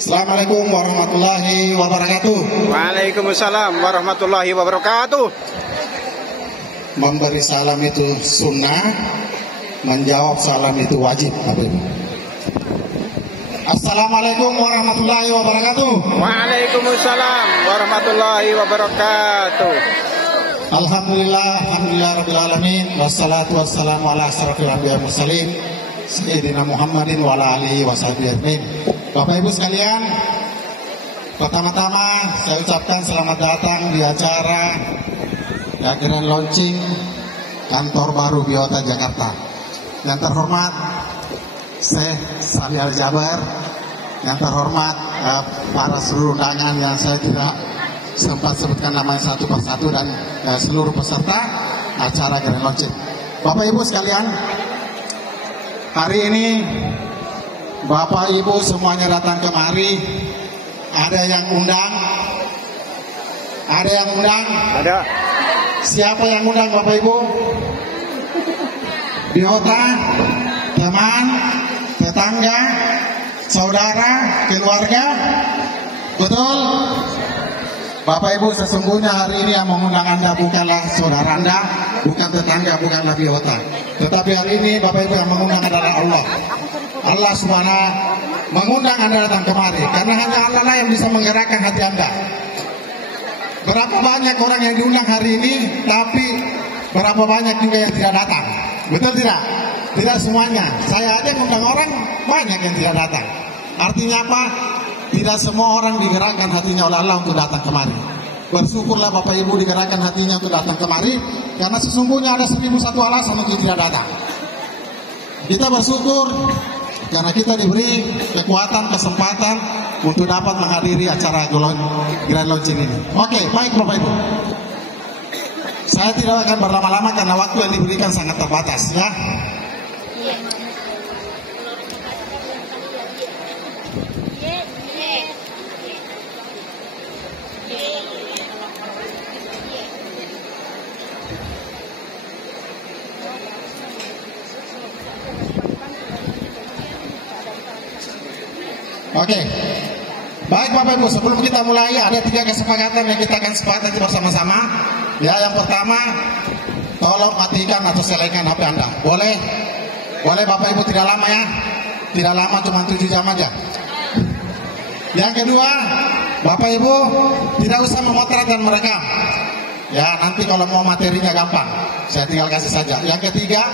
Assalamualaikum warahmatullahi wabarakatuh. Waalaikumsalam warahmatullahi wabarakatuh. Memberi salam itu sunnah, menjawab salam itu wajib. Assalamualaikum warahmatullahi wabarakatuh. Waalaikumsalam warahmatullahi wabarakatuh. Alhamdulillah rabbil alamin, wassalatu wassalamu ala asyrafil anbiya'i wal mursalin sayyidina Muhammadin wa ala alihi washabihi ajmain. Bapak Ibu sekalian, pertama-tama saya ucapkan selamat datang di acara grand launching kantor baru Biota Jakarta. Yang terhormat Syekh Sali Al-Jaber, yang terhormat para seluruh undangan yang saya tidak sempat sebutkan namanya satu persatu, dan seluruh peserta acara grand launching. Bapak Ibu sekalian, hari ini Bapak Ibu semuanya datang kemari. Ada yang undang? Ada yang undang? Ada. Siapa yang undang Bapak Ibu? Biota, teman, tetangga, saudara, keluarga. Betul? Bapak Ibu, sesungguhnya hari ini yang mengundang Anda bukanlah saudara Anda, bukan tetangga, bukanlah Biota. Tetapi hari ini Bapak Ibu yang mengundang adalah Allah. Allah SWT mengundang Anda datang kemari, karena hanya Allah lah yang bisa menggerakkan hati Anda. Berapa banyak orang yang diundang hari ini, tapi berapa banyak juga yang tidak datang. Betul tidak? Tidak semuanya. Saya aja ngundang orang, banyak yang tidak datang. Artinya apa? Tidak semua orang digerakkan hatinya oleh Allah untuk datang kemari. Bersyukurlah Bapak Ibu digerakkan hatinya untuk datang kemari, karena sesungguhnya ada 1001 alasan untuk tidak datang. Kita bersyukur karena kita diberi kekuatan, kesempatan untuk dapat menghadiri acara grand launching ini. Oke, baik Bapak Ibu. Saya tidak akan berlama-lama karena waktu yang diberikan sangat terbatas, ya. Oke, baik Bapak Ibu, sebelum kita mulai ada 3 kesepakatan yang kita akan sepakati bersama-sama. Ya, yang pertama, tolong matikan atau selesaikan HP Anda. Boleh? Boleh Bapak Ibu, tidak lama ya. Tidak lama, cuma 7 jam aja. Yang kedua, Bapak Ibu tidak usah memotret dan merekam. Ya, nanti kalau mau materinya gampang, saya tinggal kasih saja. Yang ketiga,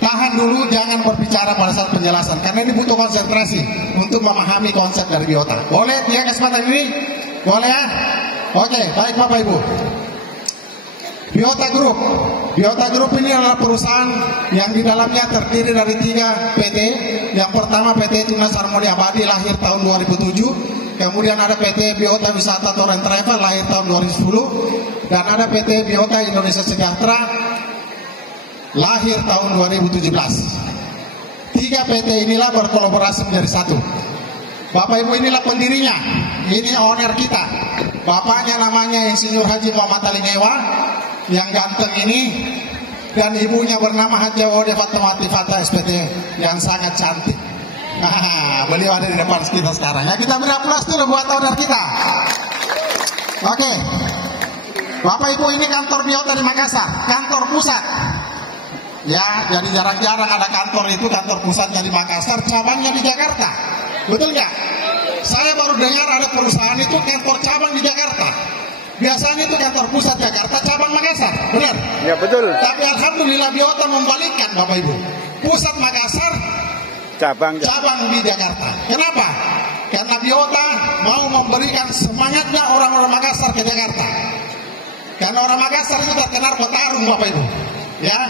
tahan dulu, jangan berbicara pada saat penjelasan, karena ini butuh konsentrasi untuk memahami konsep dari Biota. Boleh 3 kesempatan ini? Boleh ya? Oke, baik Bapak Ibu. Biota Group. Biota Group ini adalah perusahaan yang di dalamnya terdiri dari 3 PT. Yang pertama PT Tunas Harmoni Abadi, lahir tahun 2007. Kemudian ada PT Biota Wisata Tour and Travel, lahir tahun 2010. Dan ada PT Biota Indonesia Sejahtera, lahir tahun 2017. 3 PT inilah berkolaborasi menjadi satu. Bapak Ibu, inilah pendirinya. Ini owner kita. Bapaknya namanya Insinyur Haji Muhammad Ali Ngewa, yang ganteng ini, dan ibunya bernama Haji Ode Fatmawati Fatah SPT, yang sangat cantik. Beliau ada di depan kita sekarang. Ya, kita beri aplaus dulu buat owner kita. Oke. Bapak Ibu, ini kantor Biota di Makassar, kantor pusat. Ya, jadi jarang-jarang ada kantor itu, kantor pusatnya di Makassar, cabangnya di Jakarta. Betul nggak? Saya baru dengar ada perusahaan itu kantor cabang di Jakarta. Biasanya itu kantor pusat Jakarta, cabang Makassar. Benar? Ya, betul. Tapi alhamdulillah Biota membalikkan Bapak Ibu. Pusat Makassar, cabang di Jakarta. Kenapa? Karena Biota mau memberikan semangatnya orang-orang Makassar ke Jakarta. Karena orang Makassar itu terkenal petarung Bapak Ibu. Ya.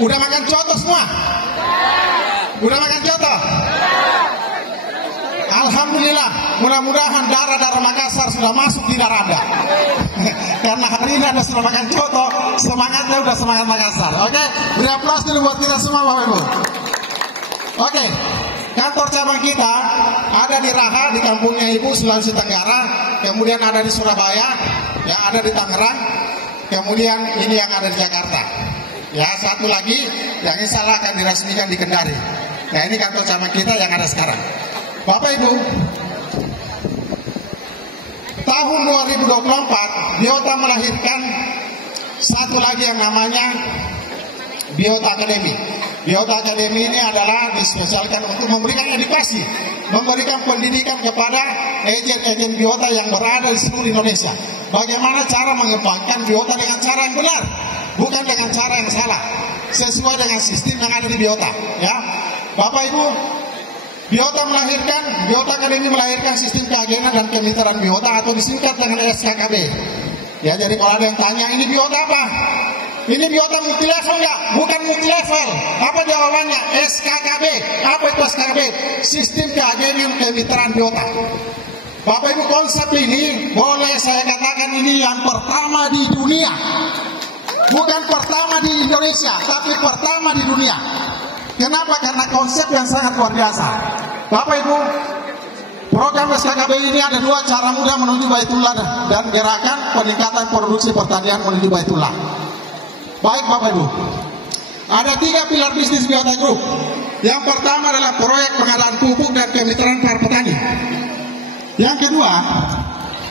Udah makan coto semua? Udah makan coto? Alhamdulillah, mudah-mudahan darah-darah Makassar sudah masuk di darah Anda. Karena hari ini Anda sudah makan coto, semangatnya udah semangat Makassar. Oke, beri aplaus dulu buat kita semua Bapak Ibu. Oke, kantor cabang kita ada di Raha, di kampungnya Ibu, Sulawesi Tenggara. Kemudian ada di Surabaya, ya, ada di Tangerang. Kemudian ini yang ada di Jakarta. Ya, satu lagi yang insya Allah akan diresmikan di Kendari. Nah, ini kantor cabang kita yang ada sekarang. Bapak Ibu, tahun 2024 Biota melahirkan satu lagi yang namanya Biota Academy. Biota Academy ini adalah dispesialkan untuk memberikan edukasi, memberikan pendidikan kepada agen-agen biota yang berada di seluruh Indonesia. Bagaimana cara mengembangkan biota dengan cara yang benar, bukan dengan cara yang salah, sesuai dengan sistem yang ada di biota. Ya, Bapak Ibu, Biota Academy melahirkan sistem keagenan dan kemitraan biota atau disingkat dengan SKKB. Ya, jadi kalau ada yang tanya, ini biota apa? Ini biota multilevel enggak? Bukan multilevel. Apa jawabannya? SKKB. Apa itu SKKB? Sistem keagenan kemitraan biota. Bapak Ibu, konsep ini boleh saya katakan ini yang pertama di dunia. Bukan pertama di Indonesia, tapi pertama di dunia. Kenapa? Karena konsep yang sangat luar biasa. Bapak Ibu, program SKKB ini ada dua cara mudah menuju Baitullah dan gerakan peningkatan produksi pertanian menuju Baitullah. Baik Bapak Ibu, ada 3 pilar bisnis Biota Group. Yang pertama adalah proyek pengadaan pupuk dan kemitraan para petani. Yang kedua,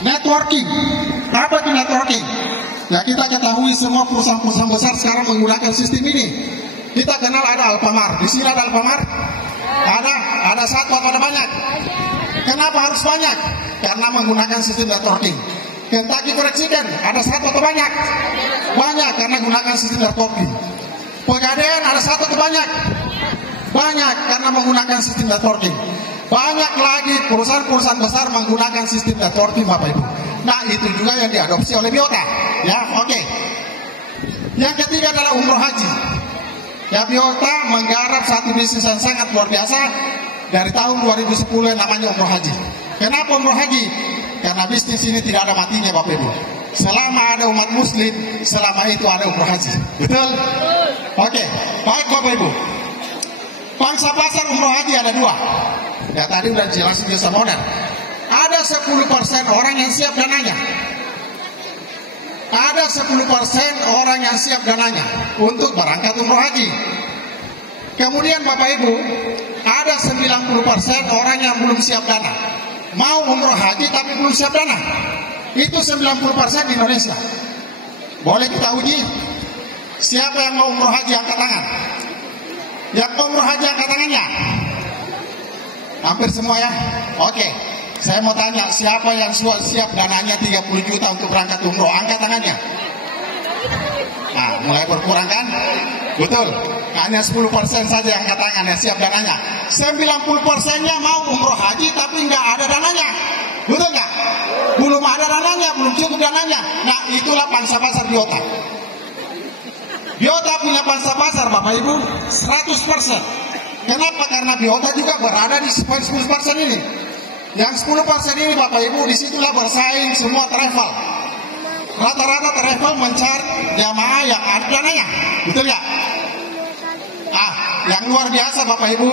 networking. Apa itu networking? Ya, kita ketahui semua perusahaan-perusahaan besar sekarang menggunakan sistem ini. Kita kenal ada Alfamart. Di sini ada Alfamart? Ada satu atau ada banyak? Kenapa harus banyak? Karena menggunakan sistem networking. Kentucky Fried Chicken, ada satu atau banyak? Banyak, karena gunakan sistem networking. Pegadaian, ada satu atau banyak? Banyak, karena menggunakan sistem networking. Banyak lagi perusahaan-perusahaan besar menggunakan sistem networking, Bapak Ibu. Nah, itu juga yang diadopsi oleh Biota. Ya, oke. Yang ketiga adalah umroh haji. Ya, Biota menggarap satu bisnis yang sangat luar biasa dari tahun 2010 yang namanya umroh haji. Kenapa umroh haji? Karena bisnis ini tidak ada matinya, Bapak Ibu. Selama ada umat muslim, selama itu ada umroh haji. Betul? Oke, baik Bapak Ibu. Pangsa pasar umroh haji ada 2. Ya, tadi udah jelasin jasa modal. Ada 10% orang yang siap dananya. Ada 10% orang yang siap dananya untuk berangkat umroh haji. Kemudian Bapak Ibu, ada 90% orang yang belum siap dana. Mau umroh haji tapi belum siap dana. Itu 90% di Indonesia. Boleh kita uji? Siapa yang mau umroh haji angkat tangan? Yang mau umroh haji angkat tangannya? Hampir semua ya? Oke. Saya mau tanya, siapa yang siap dananya 30 juta untuk berangkat umroh? Angkat tangannya. Nah, mulai berkurang kan? Betul. Hanya 10% saja yang angkat tangan yang siap dananya. 90%-nya mau umroh haji tapi nggak ada dananya. Betul nggak? Belum ada dananya, belum cukup dananya. Nah, itulah pangsa pasar Biota. Biota punya pangsa pasar, Bapak Ibu, 100%. Kenapa? Karena Biota juga berada di 10% ini. Yang 10% ini Bapak Ibu, disitulah bersaing semua travel. Rata-rata travel mencari jamaah yang ada dananya. Betul nggak? Yang luar biasa Bapak Ibu,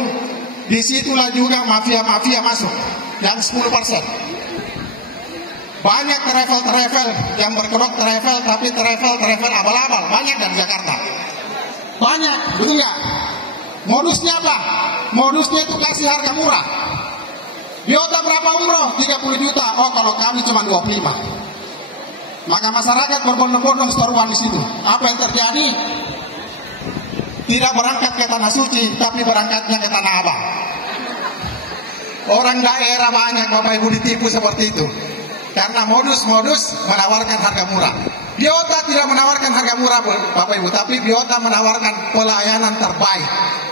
disitulah juga mafia-mafia masuk. Yang 10%. Banyak travel yang berkedok travel, tapi travel abal-abal. Banyak dari Jakarta. Banyak, betul nggak? Modusnya apa? Modusnya itu kasih harga murah. Biota berapa umroh? 30 juta. Oh, kalau kami cuma 25. Maka masyarakat berbondong-bondong seteruan di situ. Apa yang terjadi? Tidak berangkat ke tanah suci, tapi berangkatnya ke tanah abang. Orang daerah banyak Bapak Ibu ditipu seperti itu. Karena modus-modus menawarkan harga murah. Biota tidak menawarkan harga murah Bapak Ibu, tapi Biota menawarkan pelayanan terbaik.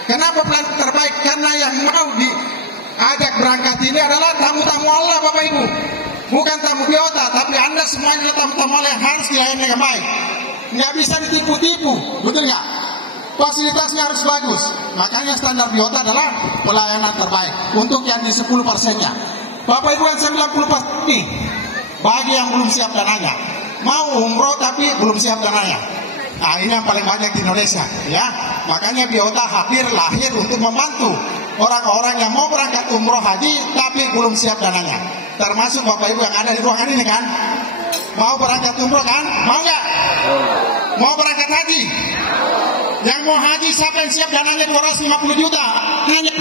Kenapa pelayanan terbaik? Karena yang mau diajak berangkat ini adalah tamu-tamu Allah Bapak Ibu. Bukan tamu Biota, tapi Anda semuanya tamu-tamu Allah yang harus dilayani dengan baik. Nggak bisa ditipu-tipu, betul nggak? Fasilitasnya harus bagus. Makanya standar Biota adalah pelayanan terbaik untuk yang di 10%-nya. Bapak Ibu yang 90% ini, bagi yang belum siap dananya, mau umroh tapi belum siap dananya. Nah, ini yang paling banyak di Indonesia, ya. Makanya Biota lahir untuk membantu orang-orang yang mau berangkat umroh haji tapi belum siap dananya. Termasuk Bapak Ibu yang ada di ruangan ini kan, mau berangkat umroh kan? Mau nggak? Mau berangkat haji? Yang mau haji siapa yang siap dananya 250 juta? Nanya.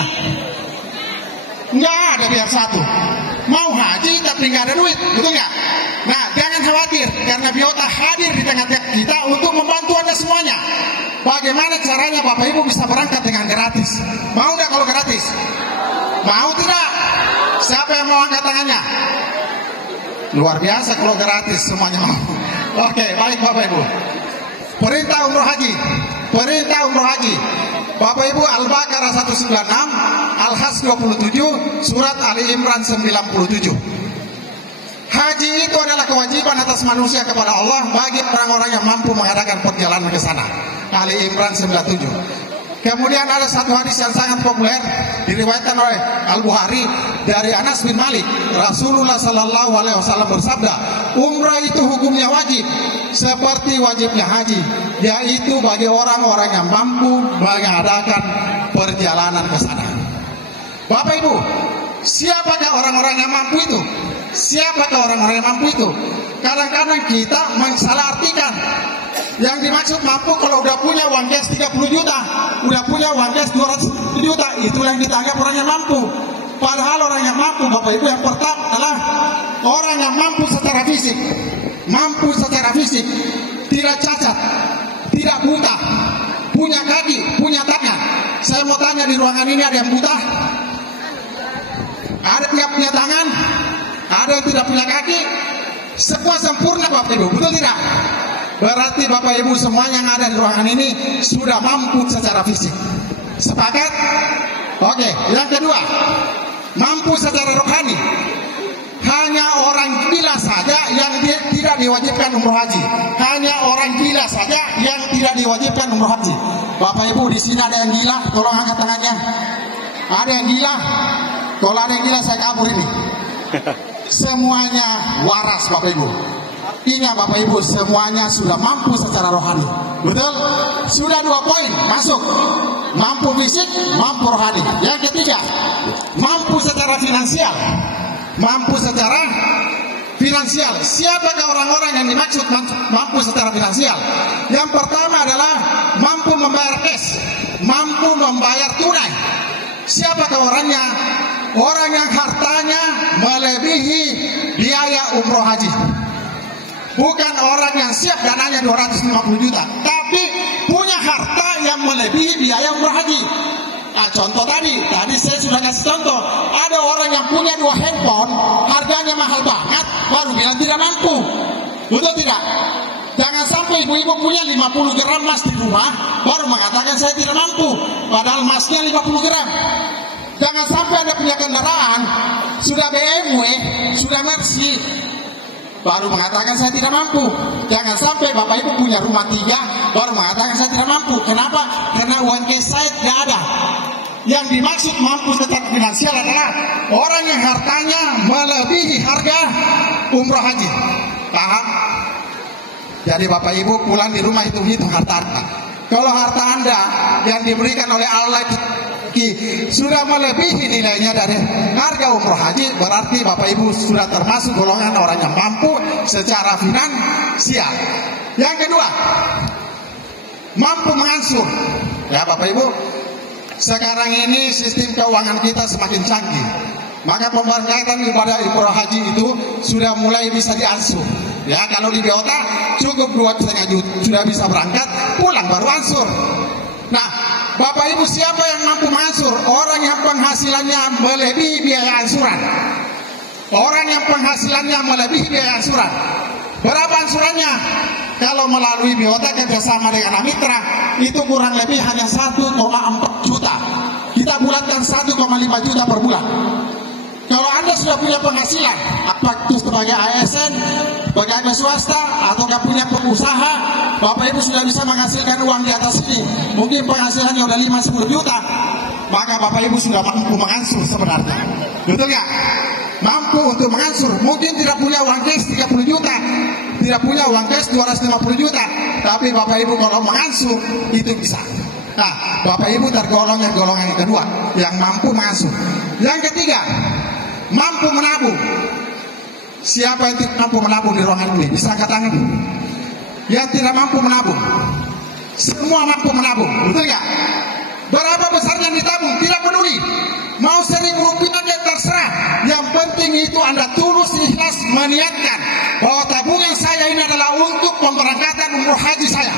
Nggak ada biar satu. Mau haji tapi nggak ada duit, betul nggak? Nah, jangan khawatir karena biota hadir di tengah-tengah kita untuk membantu Anda semuanya. Bagaimana caranya Bapak Ibu bisa berangkat dengan gratis? Mau nggak kalau gratis? Mau tidak? Siapa yang mau angkat tangannya? Luar biasa kalau gratis semuanya mau. Oke, baik Bapak Ibu. Perintah umroh haji. Perintah umroh haji. Bapak Ibu, Al-Baqarah 196, Al-Has 27, Surat Ali Imran 97. Haji itu adalah kewajiban atas manusia kepada Allah bagi orang-orang yang mampu mengadakan perjalanan ke sana. Ali Imran 97. Kemudian ada satu hadis yang sangat populer diriwayatkan oleh Al-Bukhari dari Anas bin Malik. Rasulullah Sallallahu Alaihi Wasallam bersabda, umrah itu hukumnya wajib seperti wajibnya haji, yaitu bagi orang-orang yang mampu mengadakan perjalanan ke sana. Bapak Ibu, siapakah orang-orang yang mampu itu? Siapakah orang-orang yang mampu itu? Kadang-kadang kita mensalahartikan. Yang dimaksud mampu kalau udah punya uang cash 30 juta, udah punya uang cash 200 juta, itu yang ditanggap orang yang mampu. Padahal orang yang mampu, Bapak Ibu, yang pertama adalah orang yang mampu secara fisik. Mampu secara fisik, tidak cacat, tidak buta, punya kaki, punya tangan. Saya mau tanya, di ruangan ini ada yang buta? Ada yang punya tangan? Ada yang tidak punya kaki? Semua sempurna Bapak Ibu, betul tidak? Berarti Bapak Ibu semua yang ada di ruangan ini sudah mampu secara fisik. Sepakat? Oke, yang kedua, mampu secara rohani. Hanya orang gila saja yang tidak diwajibkan umroh haji. Hanya orang gila saja yang tidak diwajibkan umroh haji. Bapak Ibu, di sini ada yang gila, tolong angkat tangannya. Ada yang gila? Kalau ada yang gila saya kabur ini. Semuanya waras Bapak Ibu. Ingat Bapak Ibu, semuanya sudah mampu secara rohani. Betul? Sudah 2 poin masuk. Mampu fisik, mampu rohani. Yang ketiga, mampu secara finansial. Mampu secara finansial. Siapakah orang-orang yang dimaksud mampu secara finansial? Yang pertama adalah mampu membayar cash, mampu membayar tunai. Siapakah orangnya? Orang yang hartanya melebihi biaya umroh haji. Bukan orang yang siap dananya 250 juta, tapi punya harta yang melebihi biaya umroh haji. Nah, contoh tadi saya sudah kasih contoh. Ada orang yang punya 2 handphone, harganya mahal banget, baru bilang tidak mampu. Betul tidak? Jangan sampai ibu-ibu punya 50 gram emas di rumah, baru mengatakan saya tidak mampu, padahal emasnya 50 gram. Jangan sampai Anda punya kendaraan, sudah BMW, sudah Mercy, baru mengatakan saya tidak mampu. Jangan sampai Bapak Ibu punya rumah 3, baru mengatakan saya tidak mampu. Kenapa? Karena uang cash saya tidak ada. Yang dimaksud mampu secara finansial adalah orang yang hartanya melebihi harga umroh haji. Paham? Jadi Bapak Ibu pulang di rumah hitung-hitung harta Anda. Kalau harta Anda yang diberikan oleh Allah sudah melebihi nilainya dari harga umroh haji, berarti Bapak Ibu sudah termasuk golongan orang yang mampu secara finansial. Yang kedua, mampu mengangsur. Ya Bapak Ibu, sekarang ini sistem keuangan kita semakin canggih, maka pemberangkatan ibadah umroh haji itu sudah mulai bisa diangsur. Ya, kalau di Biota cukup 2,5 juta sudah bisa berangkat, pulang baru ansur. Nah, Bapak Ibu, siapa yang mampu mengansur? Orang yang penghasilannya melebihi biaya ansuran. Orang yang penghasilannya melebihi biaya ansuran. Berapa ansurannya? Kalau melalui Biota kerjasama dengan Amitra, itu kurang lebih hanya 1,4 juta. Kita bulatkan 1,5 juta per bulan. Kalau Anda sudah punya penghasilan, apa itu sebagai ASN, pegawai swasta, atau nggak punya pengusaha, Bapak Ibu sudah bisa menghasilkan uang di atas ini. Mungkin penghasilannya udah 5-10 juta, maka Bapak Ibu sudah mampu mengansur sebenarnya. Betul nggak? Mampu untuk mengansur. Mungkin tidak punya uang cash 30 juta, tidak punya uang cash 250 juta, tapi Bapak Ibu kalau mengansur itu bisa. Nah, Bapak Ibu tergolong yang golongan yang kedua, yang mampu mengansur. Yang ketiga, mampu menabung. Siapa yang tidak mampu menabung di ruangan ini? Bisa angkat tangan. Yang tidak mampu menabung. Semua mampu menabung, betul nggak? Berapa besarnya ditabung? Tidak peduli. mau 1.000 rupiah aja terserah. Yang penting itu Anda tulus ikhlas meniatkan bahwa tabungan saya ini adalah untuk pemberangkatan umroh haji saya.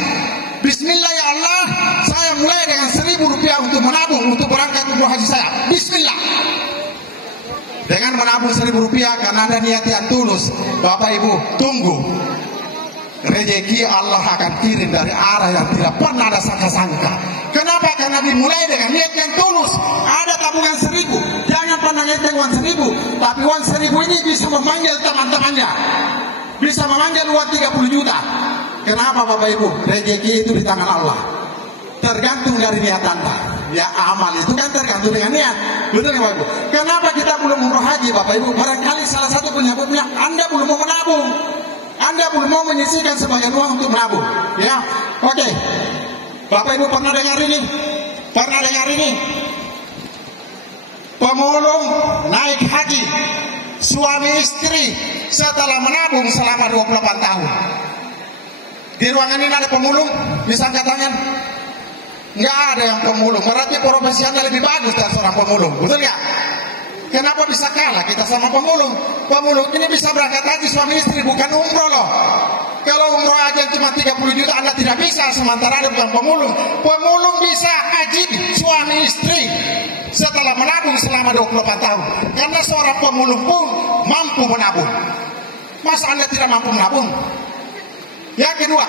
Bismillah ya Allah, saya mulai dengan 1.000 rupiah untuk menabung untuk berangkat umroh haji saya. Bismillah. Dengan menabung 1.000 rupiah karena ada niat yang tulus, Bapak Ibu tunggu, rezeki Allah akan kirim dari arah yang tidak pernah ada sangka-sangka. Kenapa? Karena dimulai dengan niat yang tulus. Ada tabungan 1.000, jangan pernah ngeteng uang 1.000, tapi uang 1.000 ini bisa memanggil teman-temannya, bisa memanggil uang 30 juta. Kenapa Bapak Ibu? Rezeki itu di tangan Allah, tergantung dari niat Anda. Ya amal itu kan tergantung dengan niat. Betul ya Bapak Ibu? Kenapa kita belum umroh haji Bapak Ibu? Barangkali salah satu penyebabnya Anda belum mau menabung, Anda belum mau menyisihkan sebagian uang untuk menabung. Ya, oke. Bapak Ibu pernah dengar ini? Pernah dengar ini? Pemulung naik haji, suami istri setelah menabung selama 28 tahun. Di ruangan ini ada pemulung, bisa angkat tangan? Nggak ada yang pemulung, berarti profesinya lebih bagus dari seorang pemulung, betul nggak? Kenapa bisa kalah kita sama pemulung? Pemulung ini bisa berangkat haji suami istri, bukan umroh loh. Kalau umroh aja cuma 30 juta Anda tidak bisa, sementara Anda bukan pemulung. Pemulung bisa haji suami istri setelah menabung selama 24 tahun. Karena seorang pemulung pun mampu menabung. Masa Anda tidak mampu menabung? Yang kedua,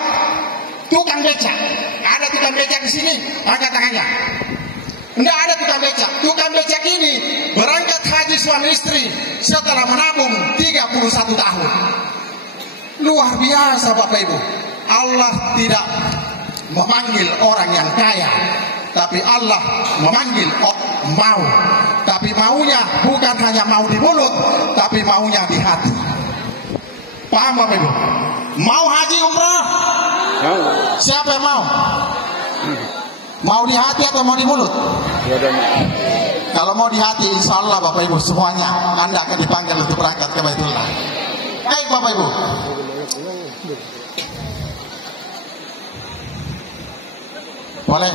tukang becak. Ada tukang becak di sini, angkat tangannya. Tidak ada tukang becak. Tukang becak ini berangkat haji suami istri setelah menabung 31 tahun. Luar biasa Bapak Ibu. Allah tidak memanggil orang yang kaya, tapi Allah memanggil orang mau. Tapi maunya bukan hanya mau di mulut, tapi maunya di hati. Paham Bapak Ibu? Mau haji umrah? Siapa yang mau? Mau di hati atau mau di mulut? Kalau mau di hati, insya Allah Bapak Ibu semuanya Anda akan dipanggil untuk berangkat ke Baitullah. Baik Bapak Ibu. Boleh